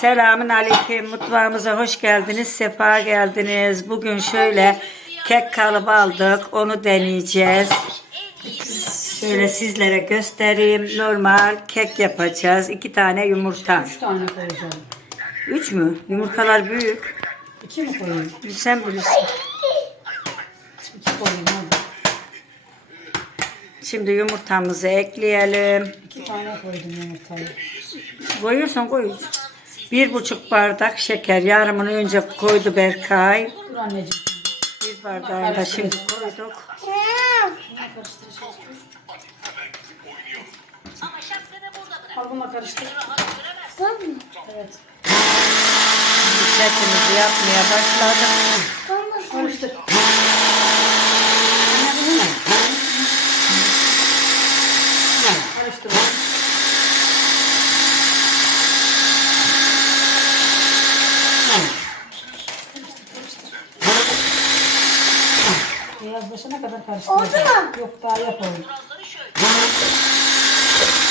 Selamün aleyküm. Mutfağımıza hoş geldiniz. Sefa geldiniz. Bugün şöyle kek kalıbı aldık. Onu deneyeceğiz. Şöyle sizlere göstereyim. Normal kek yapacağız. İki tane yumurta. Üç tane koyacağım. Üç mü? Yumurtalar büyük. İki mi koyayım? Sen bilirsin. İki koyayım hadi. Şimdi yumurtamızı ekleyelim. İki tane koydum yumurtayı. Koyuyorsan koy. Bir buçuk bardak şeker. Yarımını önce koydu Berkay. Dur anneciğim. Bir bardağını da şimdi koyduk. Bunu bununla karıştır. Evet. Kekimizi yapmaya başladık. Karıştır. Karıştır. Kadar karıştıracağım. Yok daha yapalım.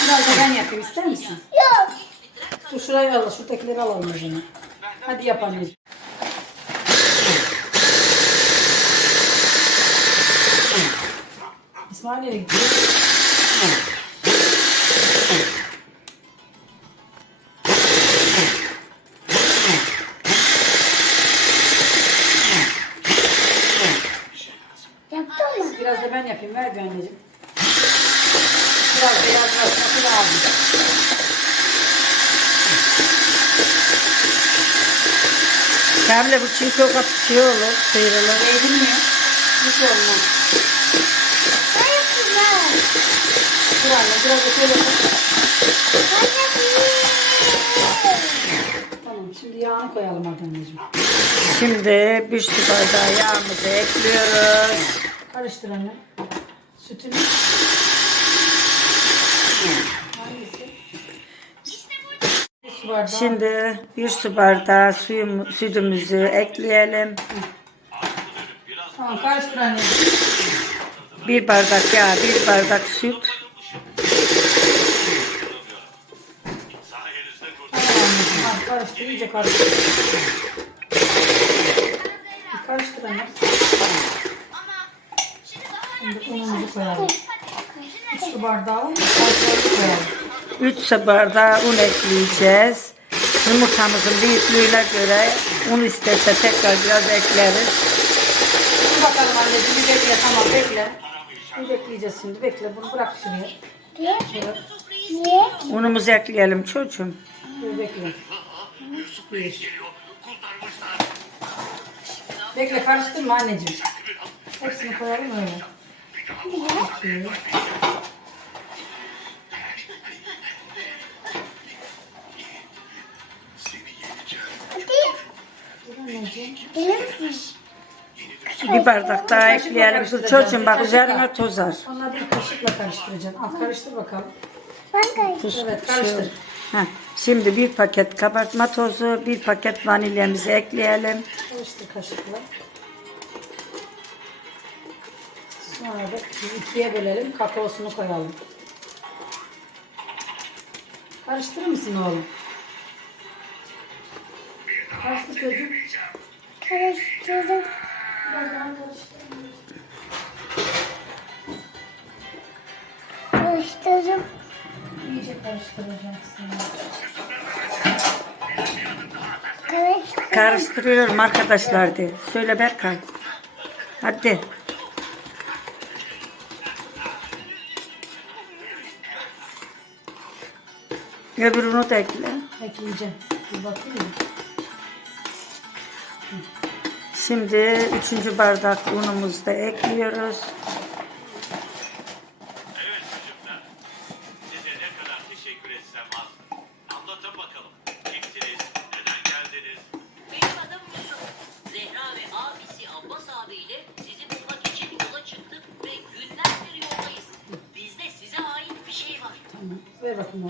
Biraz da ben yapayım ister misin? Yok. Dur şurayı al. Şuradakileri alalım o zaman. Hadi yap anneciğim. İsmail nereye gidiyor? Ben yapayım. Ver bir anneciğim. Biraz beyazlaşması lazım. Kamile bu çiğ o şey olur, sıyrılır. Değdin mi? Hiç olmaz. Dur anne biraz da şöyle. Tamam şimdi yağını koyalım anneciğim. Şimdi bir su bardağı yağımızı ekliyoruz. Karıştır anne. Sütünü. Hangisi? Bir su bardağı. Şimdi bir su bardağı suyum, sütümüzü ekleyelim. Tamam karıştır. Bir bardak yağ, bir bardak süt. Tamam karıştır. iyice karıştır. Karıştır anne. Şimdi unumuzu koyalım. Üç su bardağı un. Karıştırıp koyalım. 3 su bardağı un ekleyeceğiz. Yumurtamızın büyüklüğüne göre un isterse tekrar biraz ekleriz. Dur bakalım anneciğim bir bekle tamam bekle. Bir bekleyeceğiz şimdi bekle bunu bırak şuraya. Niye? Niye? Unumuzu ekleyelim çocuğum. bekle. Bir. Bekle karıştırma anneciğim. Hepsini koyalım öyle. Hadi. Bir bardak daha ekleyelim. Dur çocuğum bak üzerine tozar. Onları bir kaşıkla karıştıracaksın. Al karıştır bakalım. Ben karıştırayım. Evet karıştır. Heh, Şimdi bir paket kabartma tozu, bir paket vanilyamızı ekleyelim. Karıştır kaşıkla. Sonra da ikiye bölelim. Kakaosunu koyalım. Karıştırır mısın oğlum? Karıştır çocuğum. Karıştırdım. Biraz daha karıştırdım. Karıştırdım. İyice karıştıracaksın. Karıştırıyorum arkadaşlar de. Söyle Berkay. Hadi. Öbürünü de ekle. Ekleyeceğim. Bir bakayım. Şimdi üçüncü bardak unumuzu da ekliyoruz. Evet çocuklar. Size ne kadar teşekkür etsem az. Anlatın bakalım. Kimsiniz? Neden geldiniz? Benim adım Yusuf. Zehra ve abisi Abbas abiyle sizi bulmak için yola çıktık ve günlerdir yoldayız. Bizde size ait bir şey var. Tamam. Ver bakayım.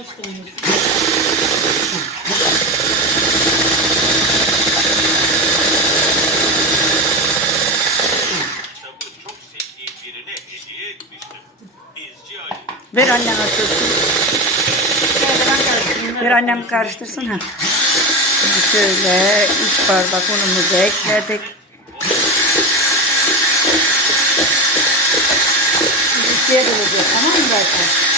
Ali. Ver annem açılsın. Ver annem karıştırsın ha. Şimdi şöyle üç bardak unumuzu ekledik. İkiye böleceğiz tamam mı zaten?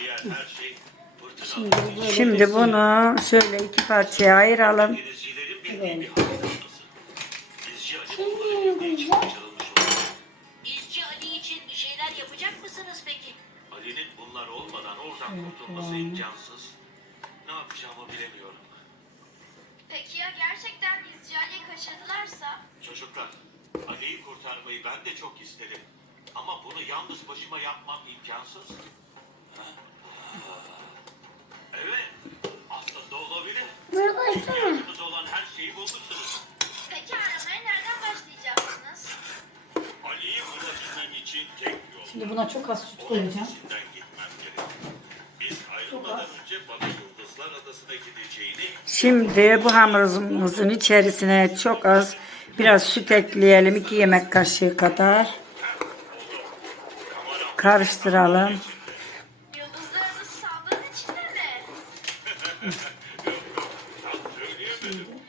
Diğer her şey fırtına. Şimdi bunu şöyle iki parçaya ayıralım. İzci Ali. İzci için bir şeyler yapacak mısınız peki? Ali'nin bunlar olmadan oradan kurtulması imkansız. Ne yapacağımı bilemiyorum. Peki ya gerçekten İzcali'yi kaçırdılarsa? Çocuklar, Ali'yi kurtarmayı ben de çok isterim. Ama bunu yalnız başıma yapmam imkansız. Evet, aslında olabilir. Dur baksana. Yanınız olan her şeyi bulmuşsunuz. Peki aramaya nereden başlayacaksınız? Ali'yi bulabilmem için tek yol. Şimdi buna çok az süt Onun koyacağım. içinden gitmem gerek. Biz ayrılmadan önce bana Yıldızlar Adası'na gideceğini Şimdi bu hamurumuzun içerisine çok az biraz süt ekleyelim. 2 yemek kaşığı kadar. Karıştıralım.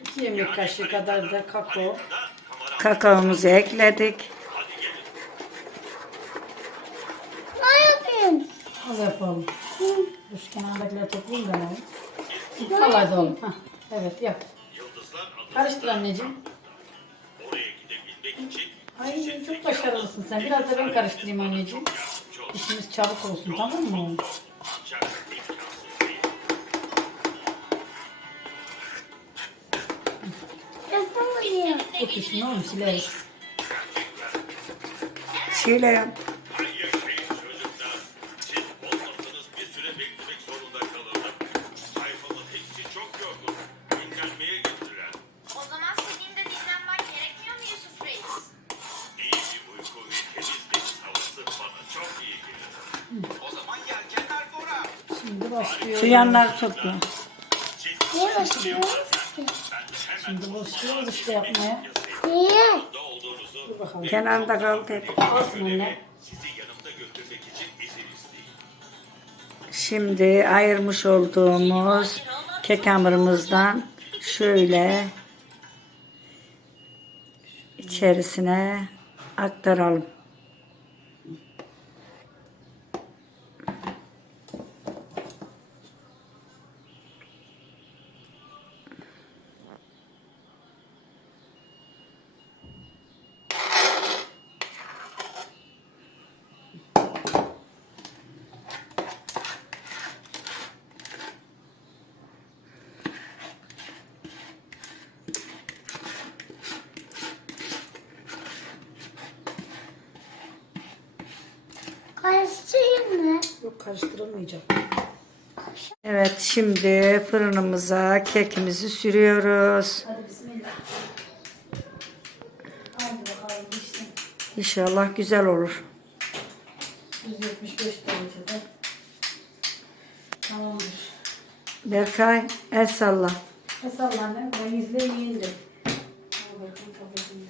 İki yemek kaşığı kadar da kakao. Kakaomuzu ekledik. Ne yapıyorsun? Al yapalım. Şu kenardakileri toplayayım da alalım. Al hadi oğlum. Hah, Evet yap. Karıştır anneciğim. oraya gidebilmek için Ay çok başarılısın sen. Biraz da ben karıştırayım anneciğim. İşimiz çabuk olsun tamam mı? Ancak süre beklemek zorunda kalırdım. Sayfamın hepsi çok yorgun. Dinlenmeye gittiler. O zaman senin de dinlenmen gerekmiyor mu Yusuf Reis? İyi bir uyku Şimdi başlıyoruz işte yapmaya. Niye? Dur bakalım. Kenarda kaldı hep. Alsın anne. sizi yanımda götürmek için izin isteyeyim. Şimdi ayırmış olduğumuz kek hamurumuzdan şöyle içerisine aktaralım. Karıştırayım mı? Yok karıştırılmayacak. Evet şimdi fırınımıza kekimizi sürüyoruz. Hadi bismillah. Hadi bakalım işte. İnşallah güzel olur. 175 derecede. Tamamdır. Berkay el salla. Nasıl annem? Ben izleyeyim de. Al bakayım tabii.